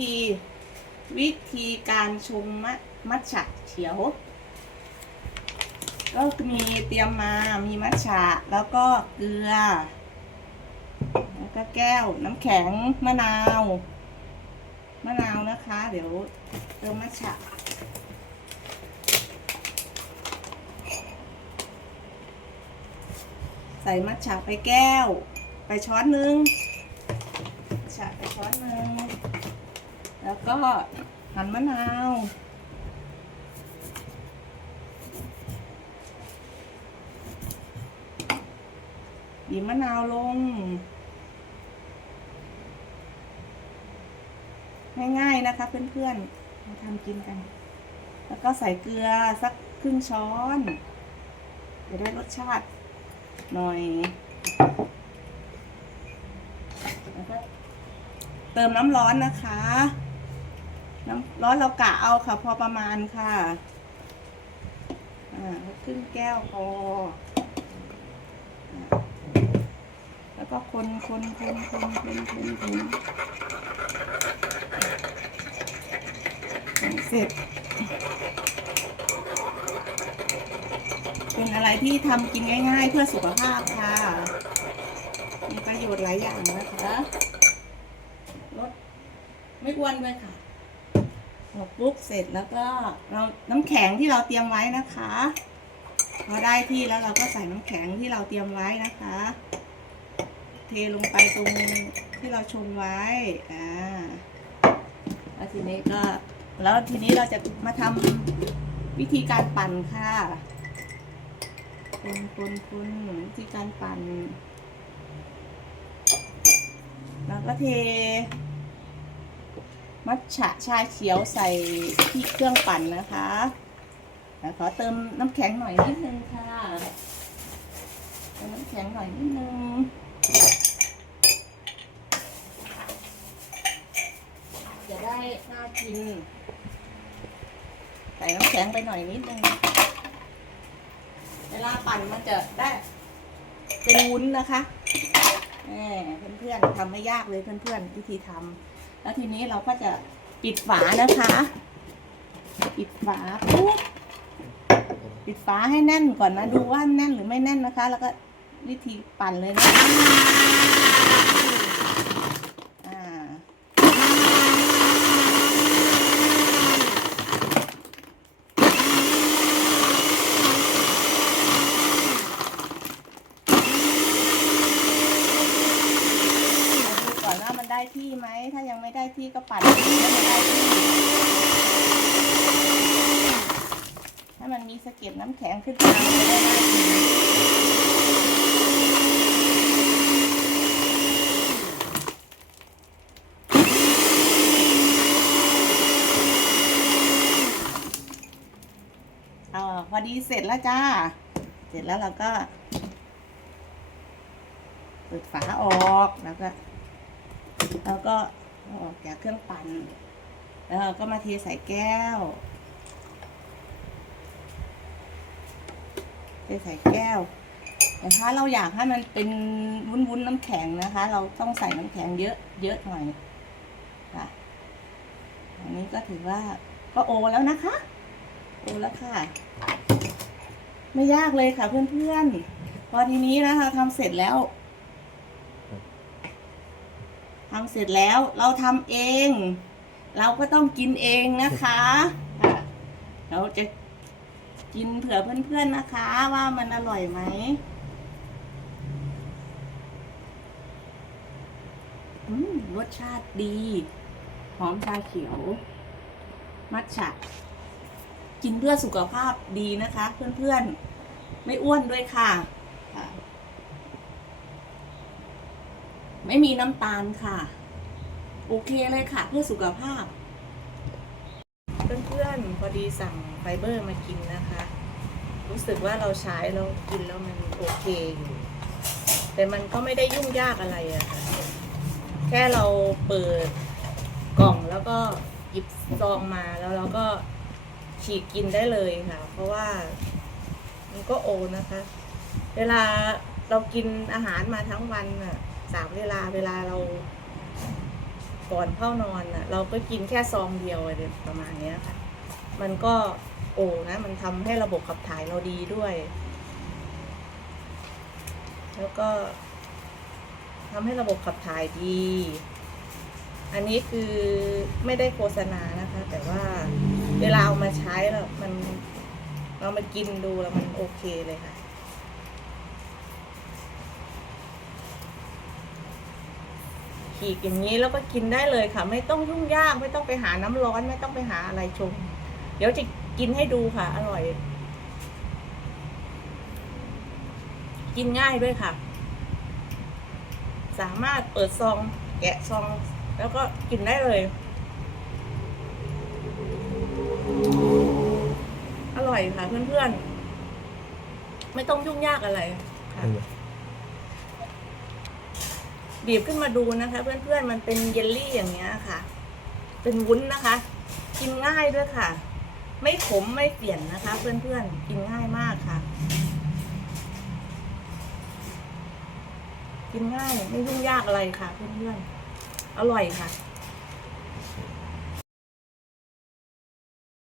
ธีวิธีการชงมะมัทฉะเขียว ก็มีเตรียมมามีมัทฉะแล้วก็เกลือ แล้วก็แก้วน้ำแข็งมะนาว มะนาวนะคะ เดี๋ยวเติมมัทฉะใส่มัทฉะไปแก้ว ไปช้อนนึงมัทฉะไปช้อนนึง แล้วก็หั่นมะนาว บีบมะนาวลง ง่ายๆนะคะเพื่อนๆ มาทำกินกัน แล้วก็ใส่เกลือสักครึ่งช้อนจะได้รสชาติหน่อย แล้วก็เติมน้ำร้อนนะคะ น้ำร้อนเรากะเอาค่ะ พอประมาณค่ะ อ่าครึ่งแก้วพอแล้วก็คนคนคนคนคนคนคนเสร็จ เป็นอะไรที่ทำกินง่ายๆเพื่อสุขภาพค่ะ มีประโยชน์หลายอย่างนะคะลดไม่อ้วนด้วยค่ะ พอปุ๊บเสร็จแล้วก็เราน้ำแข็งที่เราเตรียมไว้นะคะพอได้ที่แล้วเราก็ใส่น้ำแข็งที่เราเตรียมไว้นะคะ เทลงไปตรงที่เราชงไว้อ่าแล้วทีนี้ก็แล้วทีนี้เราจะมาทำวิธีการปั่นค่ะคนคนคนวิธีการปั่น แล้วก็เท มัทฉะชาเขียวใส่ที่เครื่องปั่นนะคะแล้วขอเติมน้ำแข็งหน่อยนิดนึงค่ะเติมน้ำแข็งหน่อยนิดนึงจะได้น่ากิน ใส่น้ำแข็งไปหน่อยนิดนึง เวลาปั่นมันจะได้เป็นวุ้นนะคะเพื่อนๆทำไม่ยากเลยเพื่อนๆวิธีทำ แล้วทีนี้เราก็จะปิดฝานะคะ ปิดฝาปุ๊บปิดฝาให้แน่นก่อนนะ ดูว่าแน่นหรือไม่แน่นนะคะ แล้วก็วิธีปั่นเลยนะคะอ่า ดูก่อนว่ามันได้ ที่ไหม ถ้ายังไม่ได้ที่ก็ปั่นให้มันได้ที่ ถ้ามันมีสะเก็ดน้ำแข็งขึ้นมาจะได้ง่ากินเอาพอดีเสร็จแล้วจ้า เสร็จแล้วเราก็ เปิดฝาออกแล้วก็ แล้วก็เออกจากเครื่องปั่นแล้วก็มาเทใส่แก้วเทใส่แก้วแต่ถ้าเราอยากให้มันเป็นวุ้นๆน้ำแข็งนะคะ เราต้องใส่น้ำแข็งเยอะเยอะหน่อยค่ะอันนี้ก็ถือว่าก็โอแล้วนะคะ โอแล้วค่ะ ไม่ยากเลยค่ะเพื่อนๆพอทีนี้นะคะทำเสร็จแล้ว ทำเสร็จแล้วเราทำเอง เราก็ต้องกินเองนะคะเราจะกินเผื่อเพื่อนๆนะคะ ว่ามันอร่อยไหมอืมรสชาติดี หอมชาเขียว มัทฉะ กินเพื่อสุขภาพดีนะคะ เพื่อนๆ ไม่อ้วนด้วยค่ะค่ะ ไม่มีน้ำตาลค่ะ โอเคเลยค่ะ เพื่อสุขภาพ เพื่อนๆพอดีสั่งไฟเบอร์มากินนะคะ รู้สึกว่าเราใช้เรากินแล้วมันโอเคอยู่แต่มันก็ไม่ได้ยุ่งยากอะไรอะค่ะ แค่เราเปิดกล่องแล้วก็หยิบซองมาแล้วเราก็ฉีกกินได้เลยค่ะ เพราะว่ามันก็โอนะคะ เวลาเรากินอาหารมาทั้งวันน่ะ สามเวลาเวลาเราก่อนเข้านอนน่ะ เราก็กินแค่ซองเดียวอะไรประมาณเนี้ยค่ะ มันก็โอ้นะ มันทำให้ระบบขับถ่ายเราดีด้วย แล้วก็ทำให้ระบบขับถ่ายดี อันนี้คือไม่ได้โฆษณานะคะ แต่ว่าเวลาเอามาใช้แล้วมันเรามากินดูแล้วมันโอเคเลยค่ะ ฉีกอย่างนี้แล้วก็กินได้เลยค่ะ ไม่ต้องยุ่งยากไม่ต้องไปหาน้ำร้อน ไม่ต้องไปหาอะไรชง เดี๋ยวจะกินให้ดูค่ะ อร่อย กินง่ายด้วยค่ะ สามารถเปิดซอง แกะซอง แล้วก็กินได้เลย อร่อยค่ะเพื่อนๆ ไม่ต้องยุ่งยากอะไรค่ะ บีบขึ้นมาดูนะคะ เพื่อนๆมันเป็นเยลลี่อย่างเงี้ยค่ะ เป็นวุ้นนะคะ กินง่ายด้วยค่ะ ไม่ขมไม่เปลี่ยนนะคะ เพื่อนๆกินง่ายมากค่ะ กินง่ายไม่ยุ่งยากอะไรค่ะ เพื่อนๆอร่อยค่ะ